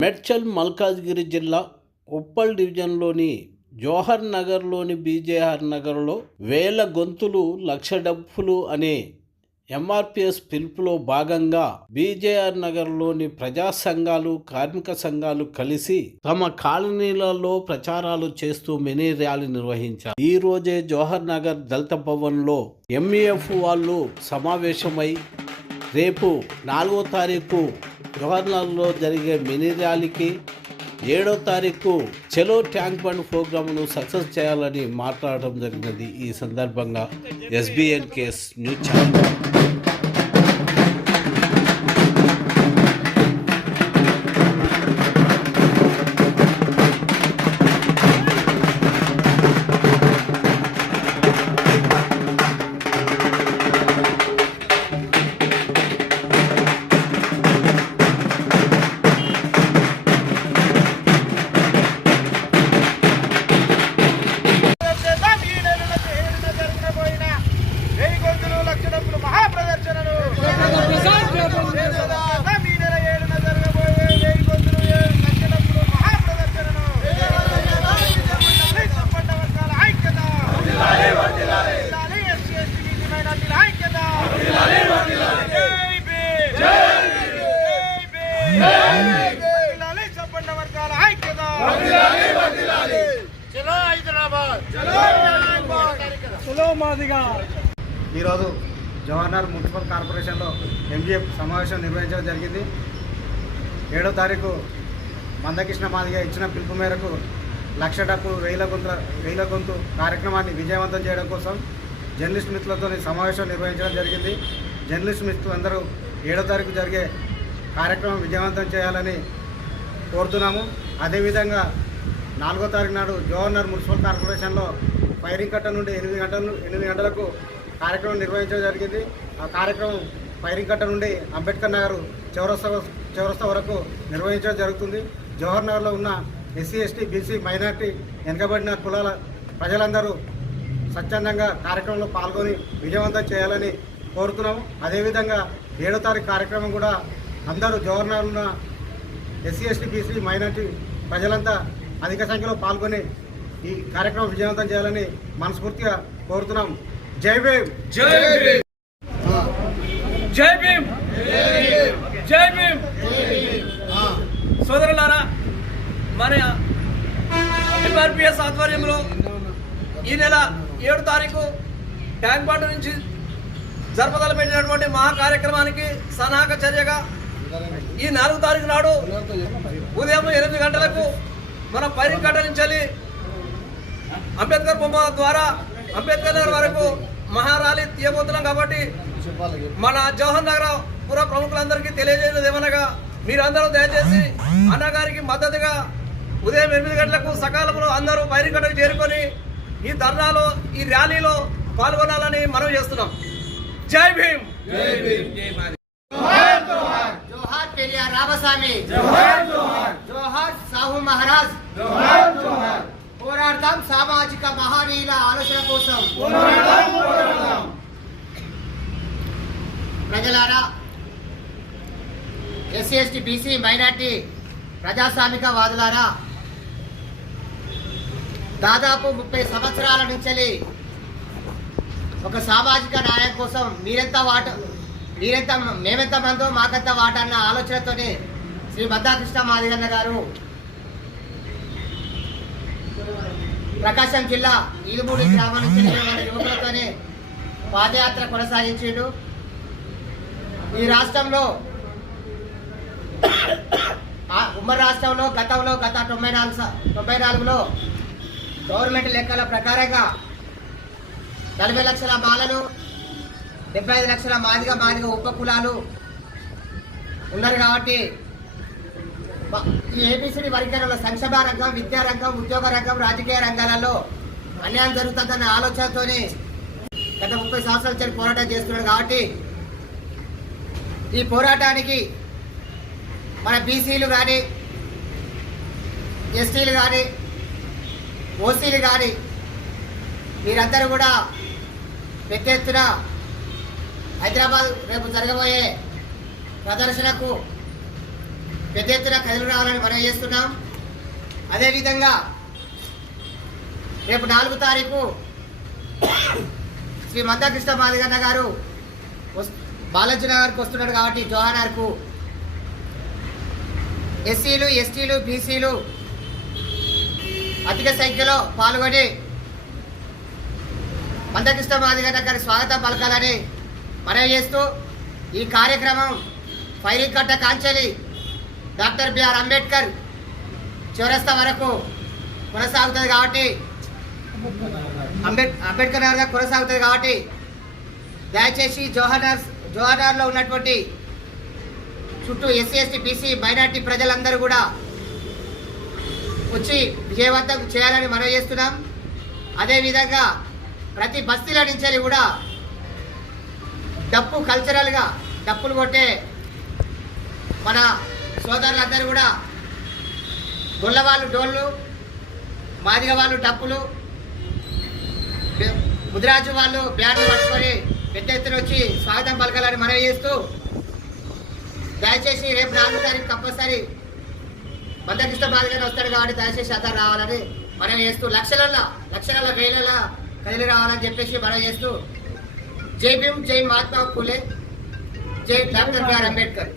మేడ్చల్ మల్కాజ్గిరి జిల్లా ఉప్పల్ డివిజన్లోని జోహర్ నగర్లోని బీజేఆర్ నగర్లో వేల గొంతులు లక్ష డబ్బులు అనే ఎంఆర్పిఎస్ పిలుపులో భాగంగా బీజేఆర్ నగర్లోని ప్రజా సంఘాలు కార్మిక సంఘాలు కలిసి తమ కాలనీలలో ప్రచారాలు చేస్తూ మినీ ర్యాలీ నిర్వహించారు. ఈ రోజే జోహర్ నగర్ దళిత భవన్లో ఎంఈఎఫ్ వాళ్ళు సమావేశమై రేపు 4వ తారీఖు జోహర్ నగర్లో జరిగే మినీ ర్యాలీకి 7వ తారీఖు చలో ట్యాంక్ బండ్ ప్రోగ్రామ్ను సక్సెస్ చేయాలని మాట్లాడడం జరిగినది. ఈ సందర్భంగా ఎస్బీఎన్ కేస్ న్యూస్ ఛానల్ ఈరోజు జవహర్ మున్సిపల్ కార్పొరేషన్లో ఎంజీఎఫ్ సమావేశం నిర్వహించడం జరిగింది. 7వ తారీఖు మందకృష్ణ మాదిగ ఇచ్చిన పిలుపు మేరకు లక్ష డబ్బు వేల గొంతు కార్యక్రమాన్ని విజయవంతం చేయడం కోసం జర్నలిస్ట్ మిత్రులతో సమావేశం నిర్వహించడం జరిగింది. జర్నలిస్ట్ మిత్రులు అందరూ 7వ తారీఖు జరిగే కార్యక్రమం విజయవంతం చేయాలని కోరుతున్నాము. అదేవిధంగా 4వ తారీఖు నాడు జవహర్ మున్సిపల్ కార్పొరేషన్లో ఫైరింగ్ కట్ట నుండి 8 గంటలకు కార్యక్రమం నిర్వహించడం జరిగింది. ఆ కార్యక్రమం ఫైరింగ్ కట్ట నుండి అంబేద్కర్ నగర్ చౌరస్తా వరకు నిర్వహించడం జరుగుతుంది. జవహర్ నగర్లో ఉన్న ఎస్సీ ఎస్టీ బీసీ మైనార్టీ వెనుకబడిన కులాల ప్రజలందరూ స్వచ్ఛందంగా కార్యక్రమంలో పాల్గొని విజయవంతం చేయాలని కోరుతున్నాము. అదేవిధంగా 7వ తారీఖు కార్యక్రమం కూడా అందరూ జవహర్ నగర్లో ఉన్న ఎస్సీ ఎస్టీ బీసీ మైనార్టీ ప్రజలంతా అధిక సంఖ్యలో పాల్గొని ఈ కార్యక్రమం విజయవంతం చేయాలని మనస్ఫూర్తిగా కోరుతున్నాం. జై భీమ్, జై భీమ్, జై భీమ్, జై భీమ్. సోదరులారా, మన ఎంఆర్పిఎస్ ఆధ్వర్యంలో ఈ నెల 7వ తారీఖు ట్యాంక్ బండ్ నుంచి జరపదల పెట్టినటువంటి మహా కార్యక్రమానికి సన్నాహక చర్యగా ఈ 4వ తారీఖు నాడు ఉదయం 8 గంటలకు మన ఫైరింగ్ కట్ట నుంచి అంబేద్కర్ బొమ్మ ద్వారా అంబేద్కర్ నగర్ వరకు మహారాలీ తీయబోతున్నాం. కాబట్టి మన జవహర్ నగర్ పుర ప్రముఖులందరికీ తెలియజేయలేదు ఏమనగా, మీరందరూ దయచేసి అన్నగారికి మద్దతుగా ఉదయం 8 గంటలకు సకాలంలో అందరూ ఫైరింగ్ కట్టకు చేరుకొని ఈ ధర్నాలో ఈ ర్యాలీలో పాల్గొనాలని మనం చేస్తున్నాం. జై భీమ్, జై భీమ్, జై మాది. జోహార్ పెరియార్ రామస్వామి, జోహార్ సాహు మహారాజ్, పోరాడతాం సామాజిక మహనీయుల ఆలోచన కోసం. ప్రజలారా, ఎస్సీ ఎస్టీ బీసీ మైనార్టీ ప్రజాస్వామిక వాదులారా, దాదాపు 30 సంవత్సరాల నుంచి ఒక సామాజిక న్యాయం కోసం మేమెంత మందో మాకంత వాటన్న ఆలోచనతోనే శ్రీ మద్దాకృష్ణ మాదిగన్న గారు ప్రకాశం జిల్లా ఈలుమూడి గ్రామం నుంచి యువకులతోనే పాదయాత్ర కొనసాగించాడు. ఈ రాష్ట్రంలో ఉమ్మడి రాష్ట్రంలో గత 94లో గవర్నమెంట్ లెక్కల ప్రకారంగా 40 లక్షల మాలలు, 75 లక్షల మాదిగ ఉప కులాలు ఉన్నారు. కాబట్టి ఈ ఏబిసిడి వర్గీకరణలో సంక్షేమ రంగం, విద్యారంగం, ఉద్యోగ రంగం, రాజకీయ రంగాలలో అన్యాయం జరుగుతుందన్న ఆలోచనతోనే గత 30 సంవత్సరాల నుంచి పోరాటం చేస్తున్నాడు. కాబట్టి ఈ పోరాటానికి మన బీసీలు కానీ, ఎస్టీలు కానీ, ఓసీలు కానీ మీరందరూ కూడా పెద్ద ఎత్తున హైదరాబాద్ రేపు జరగబోయే ప్రదర్శనకు పెద్ద ఎత్తున కదిలి రావాలని మనం చేస్తున్నాం. అదేవిధంగా రేపు 4 తారీఖు శ్రీ మందకృష్ణ మాదిగన్న గారు బాలాజీ నగర్కి వస్తున్నాడు కాబట్టి జోహార్కు ఎస్సీలు, ఎస్టీలు, బీసీలు అధిక సంఖ్యలో పాల్గొని మందకృష్ణ మాదిగన్న గారి స్వాగతం పలకాలని మనవి చేస్తూ ఈ కార్యక్రమం ఫైరింగ్ కాంచెలి డాక్టర్ బిఆర్ అంబేద్కర్ చౌరస్తా వరకు కొనసాగుతుంది కాబట్టి అంబేద్కర్ నగర్గా కొనసాగుతుంది కాబట్టి దయచేసి జోహార్లో ఉన్నటువంటి చుట్టూ ఎస్సీ, ఎస్టీ, బీసీ, మైనార్టీ ప్రజలందరూ కూడా వచ్చి విజయవంతం చేయాలని మనవి చేస్తున్నాం. అదేవిధంగా ప్రతి బస్తీల నుంచి కూడా డప్పు కల్చరల్గా డప్పులు కొట్టే మన సోదరులందరూ కూడా గొల్లవాళ్ళు డోళ్ళు, మాదిగ వాళ్ళు డప్పులు, ముదిరాజు వాళ్ళు బ్యాట్లు పట్టుకొని పెద్ద ఎత్తున వచ్చి స్వాగతం పలకాలని మనవి చేస్తూ దయచేసి రేపు 4 తారీఖు కంపల్సరీ మందకృష్ణ మాదిగన్న వస్తాడు కాబట్టి దయచేసి అందరూ రావాలని మనవి చేస్తూ లక్షల వేల కదిలి రావాలని చెప్పేసి మనవి చేస్తూ జై భీమ్, జై మహాత్మా ఫూలే, జై డాక్టర్ బిఆర్ అంబేద్కర్.